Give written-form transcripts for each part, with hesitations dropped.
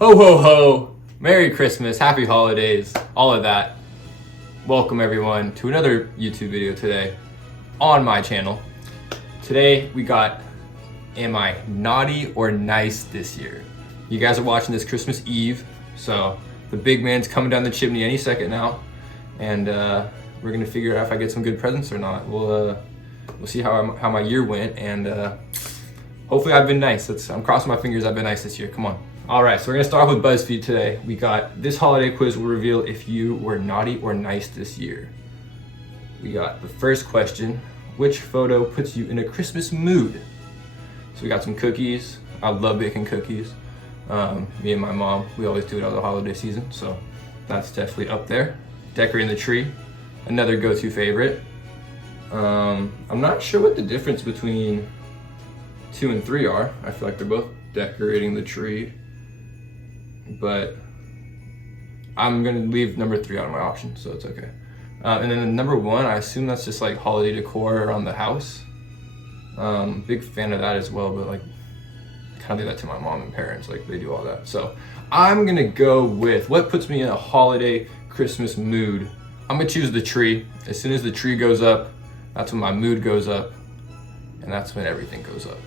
Ho ho ho! Merry Christmas, Happy Holidays, all of that. Welcome everyone to another YouTube video today on my channel. Today we got, am I naughty or nice this year? You guys are watching this Christmas Eve, so the big man's coming down the chimney any second now, and we're gonna figure out if I get some good presents or not. We'll see how my year went, and hopefully I've been nice. I'm crossing my fingers I've been nice this year. Come on. All right, so we're gonna start off with BuzzFeed today. We got this holiday quiz will reveal if you were naughty or nice this year. We got the first question, which photo puts you in a Christmas mood? So we got some cookies. I love baking cookies. Me and my mom, we always do it on the holiday season, so that's definitely up there. Decorating the tree, another go-to favorite. I'm not sure what the difference between 2 and 3 are. I feel like they're both decorating the tree, but I'm gonna leave number 3 out of my option, so it's okay. And then the number 1, I assume that's just like holiday decor around the house. Big fan of that as well, but like kind of do that to my mom and parents, like they do all that. So I'm gonna go with what puts me in a holiday Christmas mood. I'm gonna choose the tree. As soon as the tree goes up, that's when my mood goes up, and that's when everything goes up.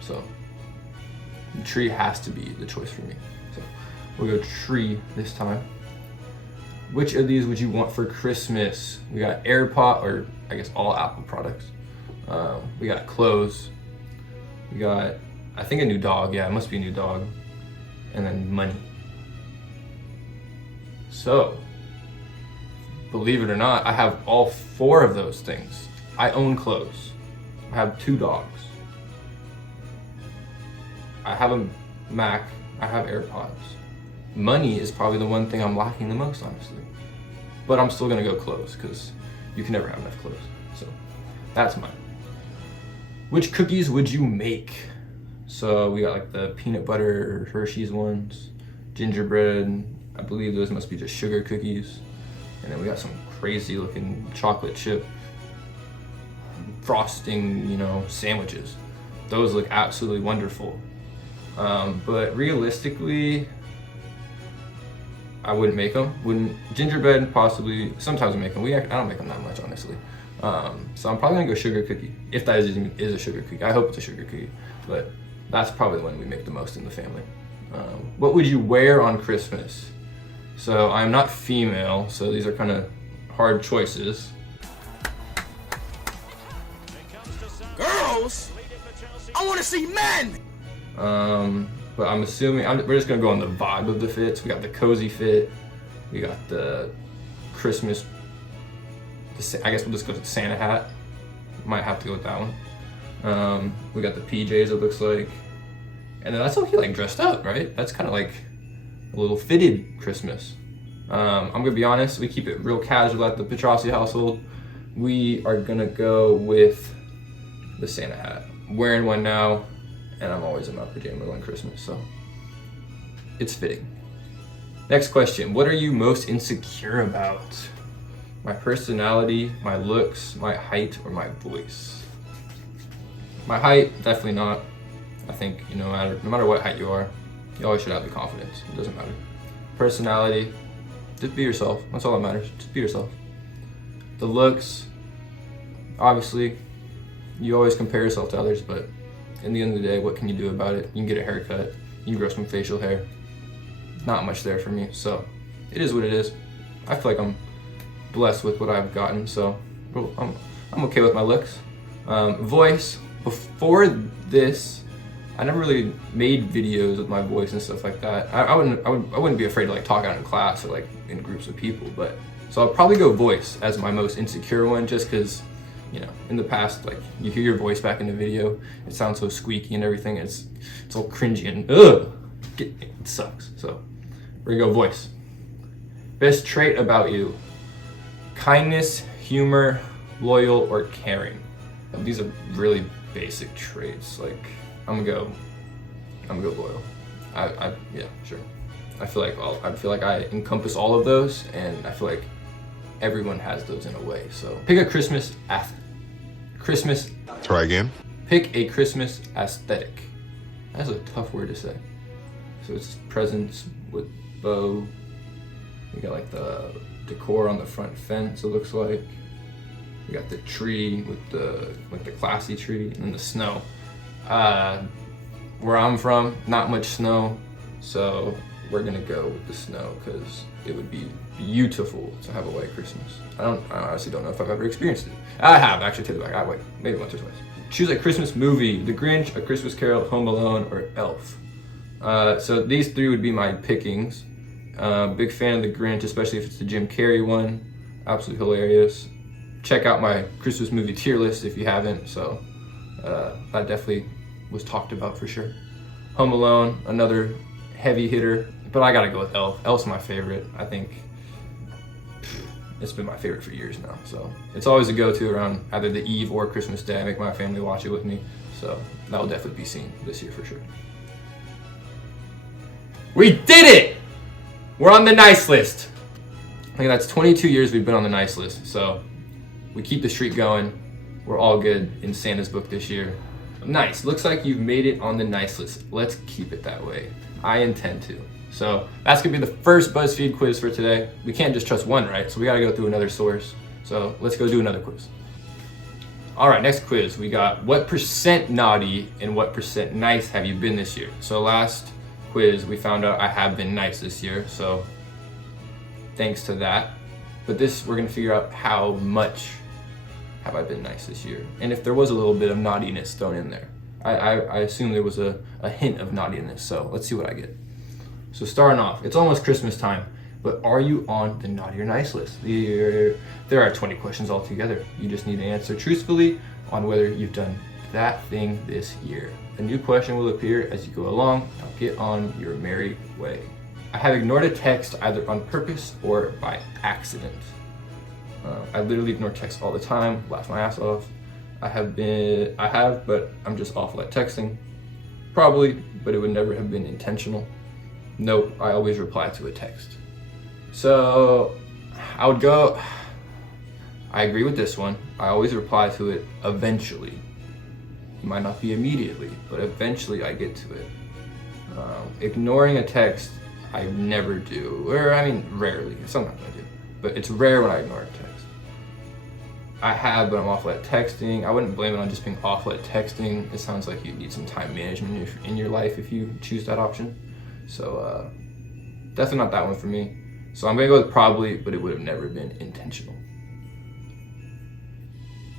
So the tree has to be the choice for me. So we'll go tree this time. Which of these would you want for Christmas? We got AirPod, or I guess all Apple products. We got clothes. We got, I think, a new dog. Yeah, it must be a new dog. And then money. So, believe it or not, I have all 4 of those things. I own clothes. I have 2 dogs. I have a Mac. I have AirPods. Money is probably the one thing I'm lacking the most, honestly. But I'm still gonna go clothes, because you can never have enough clothes. So, that's mine. Which cookies would you make? So we got like the peanut butter Hershey's ones, gingerbread, I believe those must be just sugar cookies. And then we got some crazy looking chocolate chip frosting, sandwiches. Those look absolutely wonderful. But realistically, I wouldn't make them. Gingerbread, possibly, sometimes we make them. I don't make them that much, honestly. So I'm probably gonna go sugar cookie, if that is a sugar cookie. I hope it's a sugar cookie, but that's probably the one we make the most in the family. What would you wear on Christmas? So I'm not female, so these are kind of hard choices. Girls? I want to see men! But I'm assuming, we're just gonna go on the vibe of the fits. We got the cozy fit, we got the Christmas, I guess we'll just go with the Santa hat. Might have to go with that one. We got the PJs, it looks like. And then that's how he like dressed up, right? That's kind of like a little fitted Christmas. I'm gonna be honest, we keep it real casual at the Petrossi household. We are gonna go with the Santa hat. I'm wearing one now, and I'm always in my pajamas on Christmas, so it's fitting. Next question, what are you most insecure about? My personality, my looks, my height, or my voice? My height, definitely not. I think, no matter what height you are, you always should have the confidence. It doesn't matter. Personality, just be yourself. That's all that matters. Just be yourself. The looks, obviously, you always compare yourself to others, but in the end of the day, what can you do about it? You can get a haircut, you can grow some facial hair. Not much there for me, so it is what it is. I feel like I'm blessed with what I've gotten, so I'm okay with my looks. Voice, before this, I never really made videos with my voice and stuff like that. I wouldn't be afraid to like talk out in class or like in groups of people, but so I'll probably go voice as my most insecure one, just because in the past, like you hear your voice back in the video, it sounds so squeaky and everything. It's all cringy and it sucks. So we're gonna go voice. Best trait about you: kindness, humor, loyal, or caring. And these are really basic traits. Like I'm gonna go loyal. Yeah, sure. I feel like I encompass all of those, and I feel like everyone has those in a way. So pick a Christmas. Try again. Pick a Christmas aesthetic. That's a tough word to say. So it's presents with bow. We got like the decor on the front fence, it looks like. We got the tree with the classy tree, and then the snow. Where I'm from, not much snow, so we're gonna go with the snow because it would be beautiful to have a white Christmas. I honestly don't know if I've ever experienced it. I have, actually, take it back. Wait, maybe once or twice. Choose a Christmas movie: The Grinch, A Christmas Carol, Home Alone, or Elf. So these three would be my pickings. Big fan of The Grinch, especially if it's the Jim Carrey one. Absolutely hilarious. Check out my Christmas movie tier list if you haven't. So that definitely was talked about for sure. Home Alone, another heavy hitter, but I gotta go with Elf. Elf's my favorite. I think it's been my favorite for years now. So it's always a go-to around either the eve or Christmas Day. I make my family watch it with me. So that will definitely be seen this year for sure. We did it! We're on the nice list. I think that's 22 years we've been on the nice list. So we keep the streak going. We're all good in Santa's book this year. Nice, looks like you've made it on the nice list. Let's keep it that way. I intend to. So that's gonna be the first BuzzFeed quiz for today. We can't just trust one, right? So we gotta go through another source. So let's go do another quiz. All right, next quiz. We got what % naughty and what % nice have you been this year? So last quiz, we found out I have been nice this year. So thanks to that. But this, we're gonna figure out how much have I been nice this year? And if there was a little bit of naughtiness thrown in there. I assume there was a hint of naughtiness, so let's see what I get. So starting off, it's almost Christmas time, but are you on the naughty or nice list? There are 20 questions altogether. You just need to answer truthfully on whether you've done that thing this year. A new question will appear as you go along. Now get on your merry way. I have ignored a text either on purpose or by accident. I literally ignore texts all the time, laugh my ass off. I have, but I'm just awful at texting. Probably, but it would never have been intentional. Nope, I always reply to a text. So I agree with this one. I always reply to it eventually. It might not be immediately, but eventually I get to it. Ignoring a text, I never do, or I mean rarely, sometimes I do, but it's rare when I ignore a text. I have, but I'm awful at texting. I wouldn't blame it on just being awful at texting. It sounds like you need some time management in your life if you choose that option. So definitely not that one for me. So I'm gonna go with probably, but it would have never been intentional.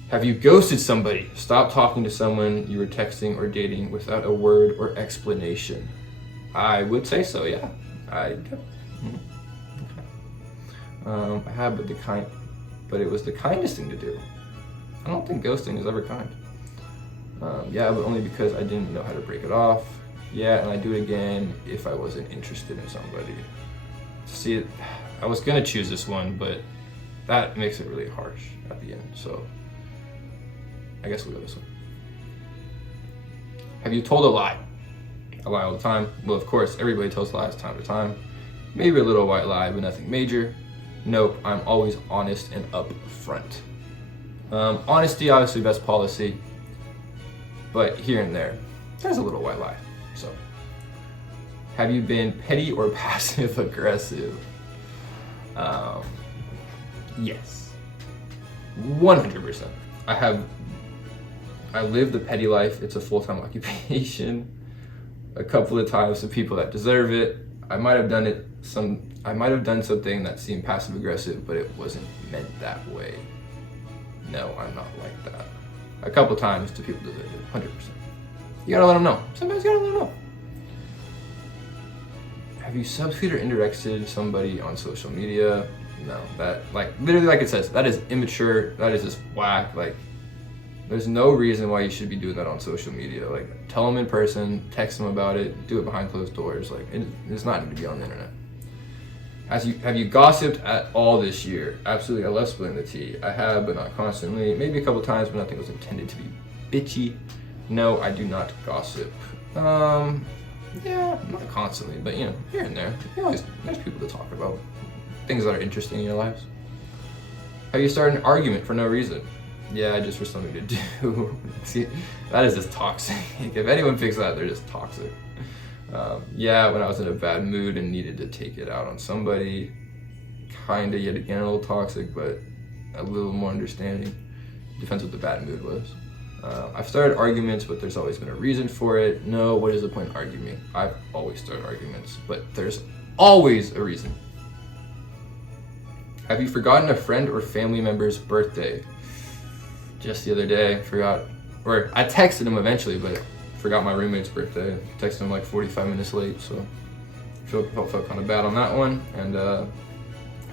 Have you ghosted somebody? Stop talking to someone you were texting or dating without a word or explanation. I would say so, yeah. I do. Okay. I have, but it was the kindest thing to do. I don't think ghosting is ever kind. Yeah, but only because I didn't know how to break it off. Yeah, and I do it again if I wasn't interested in somebody. See, I was gonna choose this one, but that makes it really harsh at the end, so I guess we'll go this one. Have you told a lie? I lie all the time. Well, of course, everybody tells lies time to time. Maybe a little white lie, but nothing major. Nope, I'm always honest and upfront. Honesty, obviously, best policy, but here and there, there's a little white lie. So, have you been petty or passive aggressive? Yes, 100%. I live the petty life. It's a full-time occupation. A couple of times to people that deserve it. I might have done something that seemed passive aggressive, but it wasn't meant that way. No, I'm not like that. A couple times to people that deserve it, 100%. You gotta let them know. Sometimes you gotta let them know. Have you subtweeted or indirected somebody on social media? No, that, literally like it says, that is immature, that is just whack. There's no reason why you should be doing that on social media. Tell them in person, text them about it, do it behind closed doors. It's not need to be on the internet. Have you gossiped at all this year? Absolutely, I love spilling the tea. I have, but not constantly. Maybe a couple times, but nothing was intended to be bitchy. No, I do not gossip. Yeah, not constantly, but here and there. There's people to talk about. Things that are interesting in your lives. Have you started an argument for no reason? Yeah, just for something to do. See, that is just toxic. If anyone picks that, they're just toxic. Yeah, when I was in a bad mood and needed to take it out on somebody, kinda yet again a little toxic, but a little more understanding. Depends what the bad mood was. I've started arguments, but there's always been a reason for it. No, what is the point in arguing? I've always started arguments, but there's always a reason. Have you forgotten a friend or family member's birthday? Just the other day, forgot, or I texted him eventually, but forgot my roommate's birthday. Texted him like 45 minutes late, so felt kind of bad on that one, and I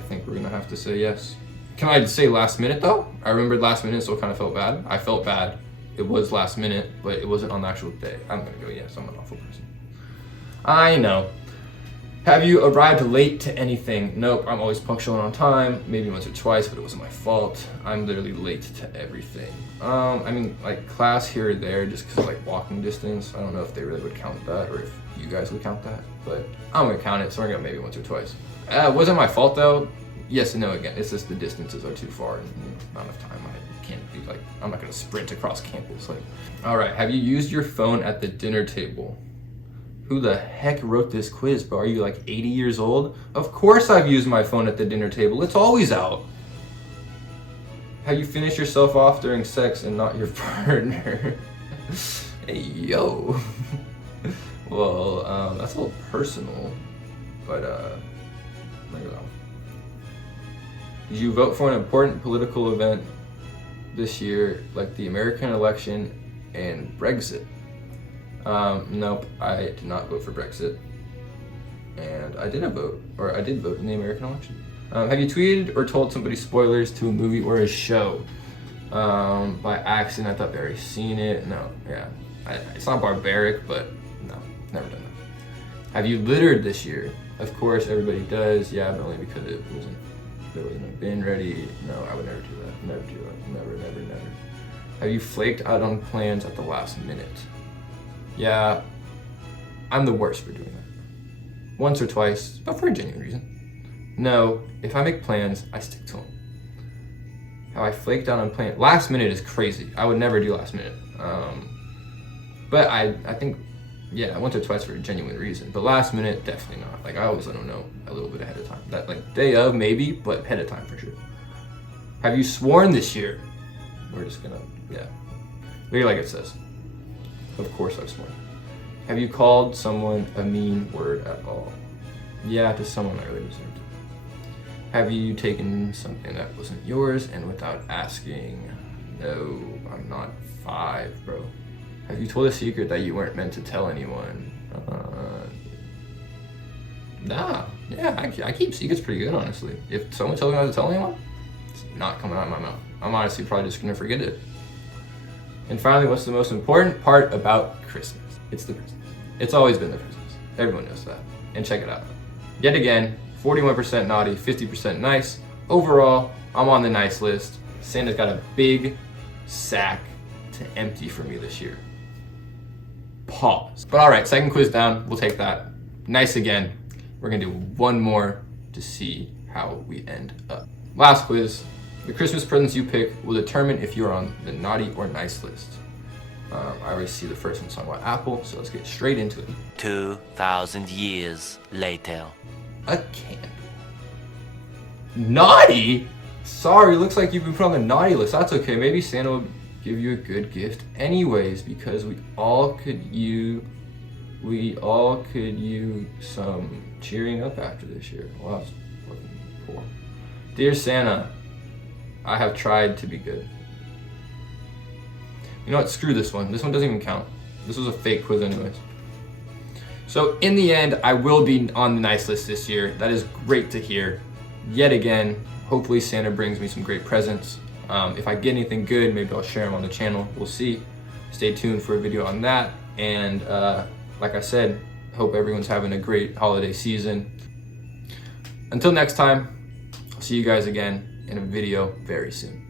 think we're gonna have to say yes. Can I say last minute though? I remembered last minute, so it kind of felt bad. I felt bad. It was last minute, but it wasn't on the actual day. I'm gonna go yes, I'm an awful person. I know. Have you arrived late to anything? Nope, I'm always punctual and on time. Maybe once or twice, but it wasn't my fault. I'm literally late to everything. I mean, like class here or there, just because like walking distance. I don't know if they really would count that or if you guys would count that, but I'm gonna count it, so I'm gonna go maybe once or twice. Wasn't my fault though. Yes and no again. It's just the distances are too far and not enough time. I can't be like, I'm not gonna sprint across campus. Like, all right, have you used your phone at the dinner table? Who the heck wrote this quiz, bro? Are you like 80 years old? Of course I've used my phone at the dinner table. It's always out. Have you finished yourself off during sex and not your partner? Hey, yo. Well, that's a little personal, but bring it on. Did you vote for an important political event this year, like the American election and Brexit? Nope, I did not vote for Brexit. And I did vote in the American election. Have you tweeted or told somebody spoilers to a movie or a show? By accident, I thought they already seen it. No, yeah. It's not barbaric, but no, never done that. Have you littered this year? Of course, everybody does. Yeah, but only because it wasn't been ready. No, I would never do that. Never do that. Never, never, never. Have you flaked out on plans at the last minute? Yeah, I'm the worst for doing that. Once or twice, but for a genuine reason. No, if I make plans, I stick to them. How I flaked out on plans. Last minute is crazy. I would never do last minute. But I think, yeah, once or twice for a genuine reason. But last minute, definitely not. Like, I always let them know a little bit ahead of time. That, like, day of, maybe, but ahead of time for sure. Have you sworn this year? We're just gonna, yeah. Leave it like it says. Of course I've sworn. Have you called someone a mean word at all? Yeah, to someone I really deserved. Have you taken something that wasn't yours and without asking? No, I'm not 5, bro. Have you told a secret that you weren't meant to tell anyone? Nah. Yeah, I keep secrets pretty good, honestly. If someone tells me not to tell anyone, it's not coming out of my mouth. I'm honestly probably just gonna forget it. And finally, what's the most important part about Christmas? It's the presents. It's always been the presents. Everyone knows that. And check it out. Yet again, 41% naughty, 50% nice. Overall, I'm on the nice list. Santa's got a big sack to empty for me this year. Pause. But all right, second quiz down. We'll take that. Nice again. We're gonna do one more to see how we end up. Last quiz. The Christmas presents you pick will determine if you're on the naughty or nice list. I already see the first one talking about Apple, so let's get straight into it. 2,000 years later. A candle. Naughty? Sorry, looks like you've been put on the naughty list. That's okay. Maybe Santa will give you a good gift anyways, because we all could use some cheering up after this year. Well, that's fucking poor. Dear Santa, I have tried to be good. You know what? Screw this one. This one doesn't even count. This was a fake quiz anyways. So in the end, I will be on the nice list this year. That is great to hear. Yet again, hopefully Santa brings me some great presents. If I get anything good, maybe I'll share them on the channel. We'll see. Stay tuned for a video on that. And like I said, hope everyone's having a great holiday season. Until next time, I'll see you guys again in a video very soon.